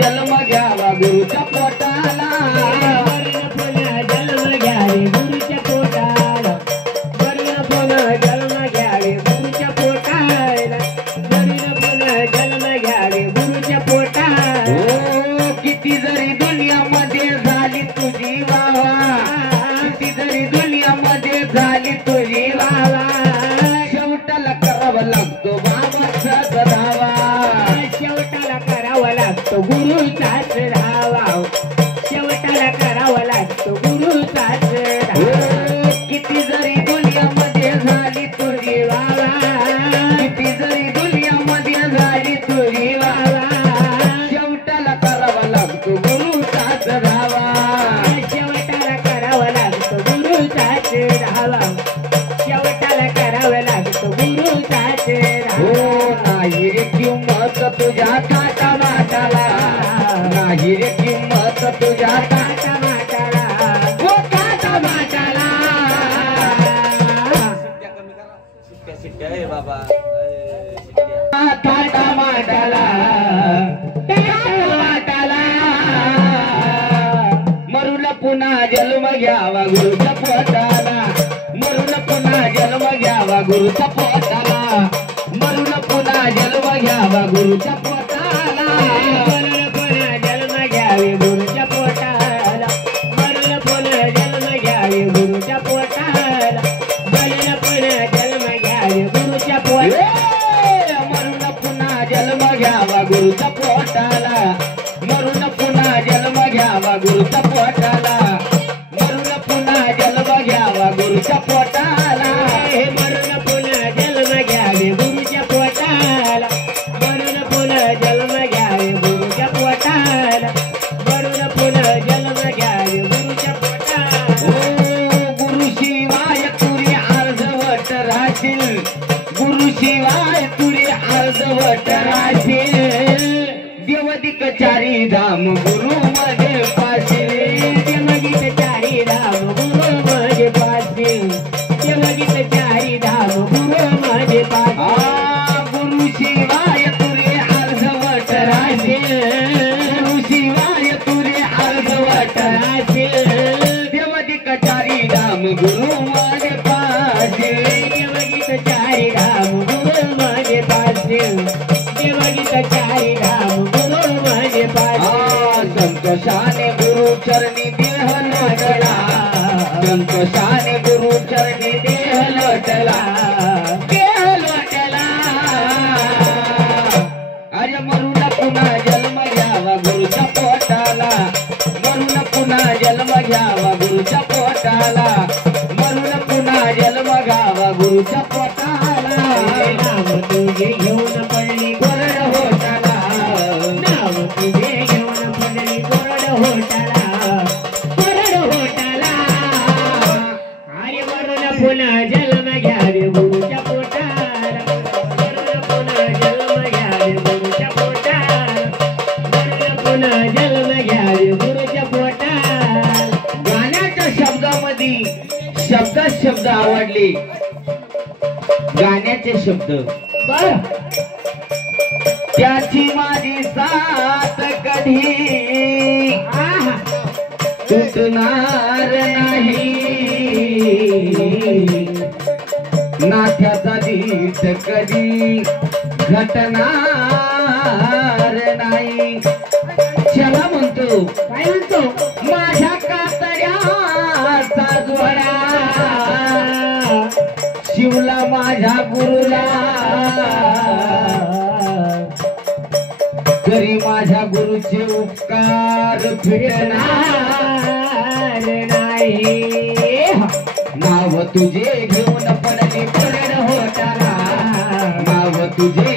जन्म घ्यावा गुरुच्या पोटाला वरून पुन्हा जन्म घ्यावे गुरुच्या पोटाला वरून पुन्हा जन्म घ्यावे गुरुच्या पोटाला वरून पुन्हा जन्म घ्यावे गुरुच्या पोटाला हो किती जरी दुनियामध्ये झाली तुझी वावा किती जरी दुनियामध्ये झाली तुझी वावा शेवटाला करावं लागतो बाबाचा धावा शेवटाला करावा लागतो गुरुचाच धावा शेवटाला करावा लागतो गुरुचाच धावा किती जरी दुनियामध्ये झाली तुझी वावा किती जरी दुनियामध्ये झाली तुझी वावा शेवटाला करावा लागतो गुरुचाच धावा शेवटाला करावा लागतो गुरुचाच धावा शेवटाला करावा लागतो गुरुचाच हो धावा नाही रे किंमत तुझ्या काटा माटाला नाही रे किंमत तुझ्या काटा माटाला हो काटा माटाला शिट्ट्या ए बाबा काटा माटाला काटा माटाला मरुला पुन्हा जन्म घ्यावा गुरुच्या पोटाला मरुला पुन्हा जन्म घ्यावा गुरुच्या पोटाला मरुला पुन्हा जन्म घ्यावा गुरुच्या पोटाला वरून पुन्हा जन्म घ्यावे गुरुच्या पोटाला वरून पुन्हा जन्म घ्यावे गुरुच्या पोटाला वरून पुन्हा जन्म घ्यावे गुरुच्या पोटाला मरुन पुन्हा जन्म घ्यावा गुरुच्या पोटाला मरुन पुन्हा जन्म घ्यावा गुरुच्या पोटाला मरुन पुन्हा जन्म घ्यावा गुरुच्या पोटाला हे मरून पुन्हा जन्म घ्यावे गुरुच्या पोटाला वरून पुन्हा जन्म घ्यावे गुरुच्या पोटाला वरून पुन्हा जन्म घ्यावे गुरुच्या पोटाला ओ गुरु शिवाय तुरी अर्धवट राहशील गुरु शिवाय तुरी अर्धवट राहशील देवदिक चारी धाम गुरु मध्ये पाशील देवगीत चारी धाम गुरु माझे पाशील देवगीत चारी धाम गुरु माझे पाशील गुरु शिवाय तुरे अर्धवट राहशील गुरु शिवाय तुरे अर्धवट पाशील देवदिक चारी धाम गुरु मध्ये पाशील देवगीत चारी धाम गुरु माझे पाशील देवगीत चारी धाम गुरु माझे पाशील संतोषाने गुरु चरणी देह लोटला संतोषाने गुरु चरणी देह लोटला देह लोटला अरे मरुला पुन्हा जन्म घ्यावा गुरुच्या पोटाला मरुला पुन्हा जन्म घ्यावा गुरुच्या पोटाला मरुला पुन्हा जन्म घ्यावा गुरुच्या पोटाला नाव तुझे घेऊन पडली कोरड होटाला नाव तुझे घेऊन पडली कोरड होटाला कोरड होटाला अरे वरून पुन्हा जन्म घ्यावे गुरुच्या पोटाला वरून पुन्हा जन्म घ्यावे गुरुच्या पोटाला वरून पुन्हा जन्म घ्यावे गुरुच्या पोटाला गाण्याच्या शब्दामध्ये शब्दात शब्द आवडले गाण्याचे शब्द बर त्याची माझी साथ कधी आहा तुटणार नाही नाथ्याचा दीठ कधी घटणार नाही चला म्हणतो काय म्हणतो माझ्या कातड्याचा जोडा शिवला माझ्या गुरुला तरी माझ्या गुरुचे उपकार फिरणार नाही नाव तुझे घेऊन पडली पडण होताना नाव तुझे